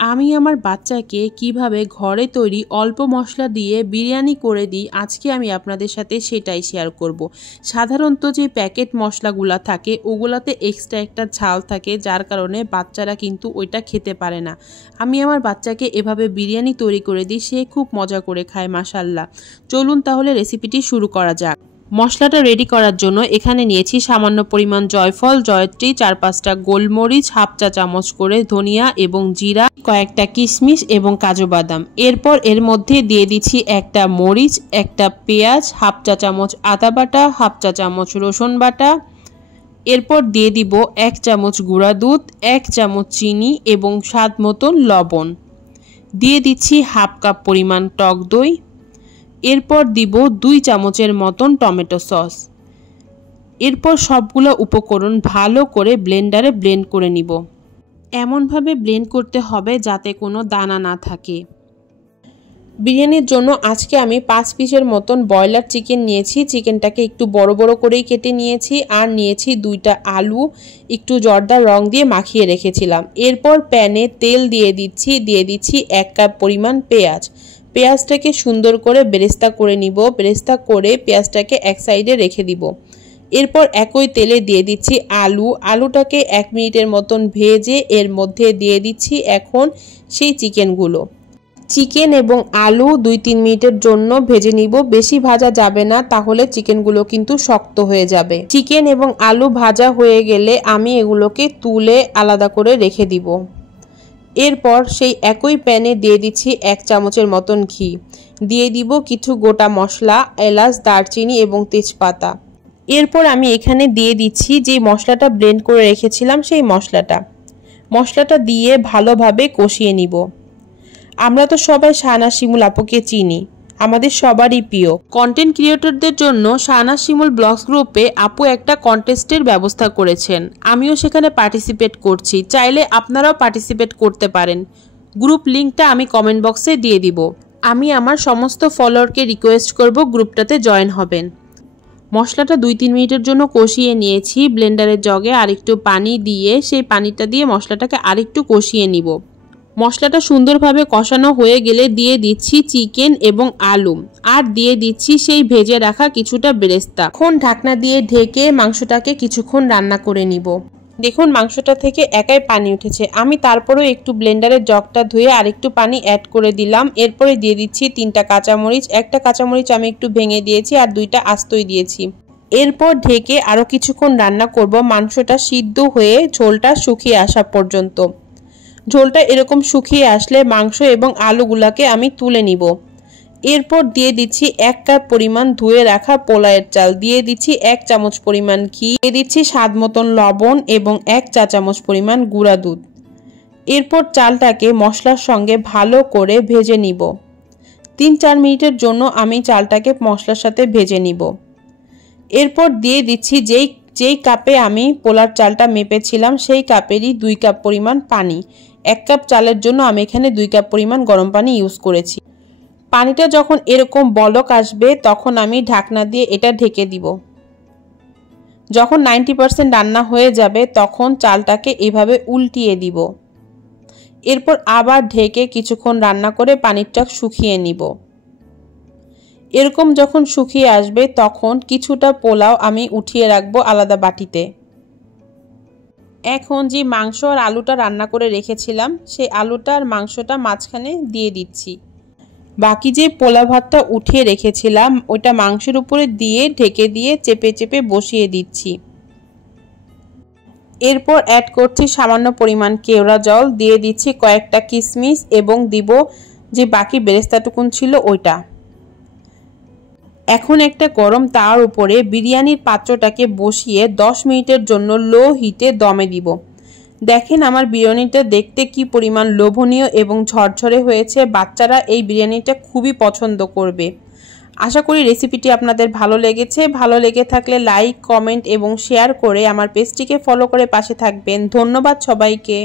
আমি আমার বাচ্চাকে কিভাবে ঘরে তৈরি অল্প মশলা দিয়ে বিরিয়ানি করে দিই আজকে আমি আপনাদের সাথে সেটাই শেয়ার করব। সাধারণত যে প্যাকেট মশলাগুলো থাকে ওগুলাতে এক্সট্রা একটা ঝাল থাকে, যার কারণে বাচ্চারা কিন্তু ওইটা খেতে পারে না। আমি আমার বাচ্চাকে এভাবে বিরিয়ানি তৈরি করে দিই, সে খুব মজা করে খায় মাশাআল্লাহ। চলুন তাহলে রেসিপিটি শুরু করা যাক। মশলাটা রেডি করার জন্য এখানে নিয়েছি সামান্য পরিমাণ জয়ফল, জয়ত্রী, 4-5টা গোলমরিচ, হাফ চা চামচ করে ধনিয়া এবং জিরা, কয়েকটা কিশমিশ এবং কাজু বাদাম। এরপর এর মধ্যে দিয়ে দিচ্ছি একটা মরিচ, একটা পেঁয়াজ, হাফ চা চামচ আদা বাটা, হাফ চা চামচ রসুন বাটা। এরপর দিয়ে দিব 1 চামচ গুঁড়া দুধ, 1 চামচ চিনি এবং স্বাদ মতন লবণ। দিয়ে দিচ্ছি হাফ কাপ পরিমাণ টক দই। এরপর দিব 2 চামচের মতন টমেটো সস। এরপর সবগুলো উপকরণ ভালো করে ব্লেন্ডারে ব্লেন্ড করে নিব। এমনভাবে ব্লেন্ড করতে হবে যাতে কোনো দানা না থাকে। বিরিয়ানির জন্য আজকে আমি 5 পিসের মতন ব্রয়লার চিকেন নিয়েছি। চিকেনটাকে একটু বড় বড় করেই কেটে নিয়েছি। আর নিয়েছি 2টা আলু, একটু জর্দা রং দিয়ে মাখিয়ে রেখেছিলাম। এরপর প্যানে তেল দিয়ে দিচ্ছি 1 কাপ পরিমাণ পেঁয়াজ। পেঁয়াজটাকে সুন্দর করে বেরেস্তা করে নিব। বেরেস্তা করে পেঁয়াজটাকে এক সাইডে রেখে দিব। এরপর একই তেলে দিয়ে দিচ্ছি আলুটাকে 1 মিনিটের মতন ভেজে এর মধ্যে দিয়ে দিচ্ছি এখন সেই চিকেনগুলো। চিকেন এবং আলু 2-3 মিনিটের জন্য ভেজে নিব, বেশি ভাজা যাবে না, তাহলে চিকেনগুলো কিন্তু শক্ত হয়ে যাবে। চিকেন এবং আলু ভাজা হয়ে গেলে আমি এগুলোকে তুলে আলাদা করে রেখে দিব। এরপর সেই একই প্যানে দিয়ে দিচ্ছি 1 চামচের মতন ঘি। দিয়ে দিব কিছু গোটা মশলা, এলাচ, দারচিনি এবং তেজপাতা। এরপর আমি এখানে দিয়ে দিচ্ছি যে মশলাটা ব্লেন্ড করে রেখেছিলাম সেই মশলাটা দিয়ে ভালোভাবে কষিয়ে নিব। আমরা তো সবাই শাহনাজ শিমুল আপুকে চিনি, আমাদের সবারই প্রিয়। কন্টেন্ট ক্রিয়েটরদের জন্য শাহনাজ শিমুল ব্লগস গ্রুপে আপু একটা কন্টেস্টের ব্যবস্থা করেছেন, আমিও সেখানে পার্টিসিপেট করছি। চাইলে আপনারাও পার্টিসিপেট করতে পারেন। গ্রুপ লিঙ্কটা আমি কমেন্ট বক্সে দিয়ে দিব। আমি আমার সমস্ত ফলোয়ারকে রিকোয়েস্ট করব গ্রুপটাতে জয়েন হবেন। মশলাটা 2-3 মিনিটের জন্য কষিয়ে নিয়েছি। ব্লেন্ডারের জগে আরেকটু পানি দিয়ে সেই পানিটা দিয়ে মশলাটাকে আরেকটু কষিয়ে নিব। মশলাটা সুন্দরভাবে কষানো হয়ে গেলে দিয়ে দিচ্ছি চিকেন এবং আলু, আর দিয়ে দিচ্ছি সেই ভেজে রাখা কিছুটা বেরেস্তা। এখন ঢাকনা দিয়ে ঢেকে মাংসটাকে কিছুক্ষণ রান্না করে নিব। দেখুন মাংসটা থেকে একাই পানি উঠেছে। আমি তারপরেও একটু ব্লেন্ডারের জগটা ধুয়ে আরেকটু পানি অ্যাড করে দিলাম। এরপরে দিয়ে দিচ্ছি 3টা কাঁচামরিচ। একটা কাঁচামরিচ আমি একটু ভেঙে দিয়েছি আর 2টা আস্তই দিয়েছি। এরপর ঢেকে আরও কিছুক্ষণ রান্না করব, মাংসটা সিদ্ধ হয়ে ঝোলটা শুকিয়ে আসা পর্যন্ত। ঝোলটা এরকম শুকিয়ে আসলে মাংস এবং আলুগুলাকে আমি তুলে নিব। এরপর দিয়ে দিচ্ছি 1 কাপ পরিমাণ ধুয়ে রাখা পোলাওয়ের চাল। দিয়ে দিচ্ছি 1 চামচ পরিমাণ ঘি। দিয়ে দিচ্ছি স্বাদ মতন লবণ এবং 1 চা চামচ পরিমাণ গুঁড়া দুধ। এরপর চালটাকে মশলার সঙ্গে ভালো করে ভেজে নিব। 3-4 মিনিটের জন্য আমি চালটাকে মশলার সাথে ভেজে নিব। এরপর দিয়ে দিচ্ছি যেই কাপে আমি পোলার চালটা মেপেছিলাম সেই কাপেরই 2 কাপ পরিমাণ পানি। 1 কাপ চালের জন্য আমি এখানে 2 কাপ পরিমাণ গরম পানি ইউজ করেছি। পানিটা যখন এরকম বলক আসবে তখন আমি ঢাকনা দিয়ে এটা ঢেকে দিব। যখন 90% রান্না হয়ে যাবে তখন চালটাকে এভাবে উল্টিয়ে দিব। এরপর আবার ঢেকে কিছুক্ষণ রান্না করে পানিটা শুকিয়ে নিব। এরকম যখন শুকিয়ে আসবে তখন কিছুটা পোলাও আমি উঠিয়ে রাখবো আলাদা বাটিতে। এখন যে মাংস আর আলুটা রান্না করে রেখেছিলাম সেই আলুটা আর মাংসটা মাঝখানে দিয়ে দিচ্ছি। বাকি যে পোলাও ভাতটা উঠিয়ে রেখেছিলাম ওইটা মাংসের উপরে দিয়ে ঢেকে দিয়ে চেপে চেপে বসিয়ে দিচ্ছি। এরপর অ্যাড করছি সামান্য পরিমাণ কেওড়া জল। দিয়ে দিচ্ছি কয়েকটা কিশমিশ এবং দিব যে বাকি বেরেস্তাটুকুন ছিল ওইটা। এখন একটা গরম তাওয়ার উপরে বিরিয়ানির পাত্রটাকে বসিয়ে 10 মিনিটের জন্য লো হিটে দমে দিব। দেখেন আমার বিরিয়ানিটা দেখতে কি পরিমাণ লোভনীয় এবং ঝরঝরে হয়েছে। বাচ্চারা এই বিরিয়ানিটা খুবই পছন্দ করবে। আশা করি রেসিপিটি আপনাদের ভালো লেগেছে। ভালো লেগে থাকলে লাইক, কমেন্ট এবং শেয়ার করে আমার পেজটিকে ফলো করে পাশে থাকবেন। ধন্যবাদ সবাইকে।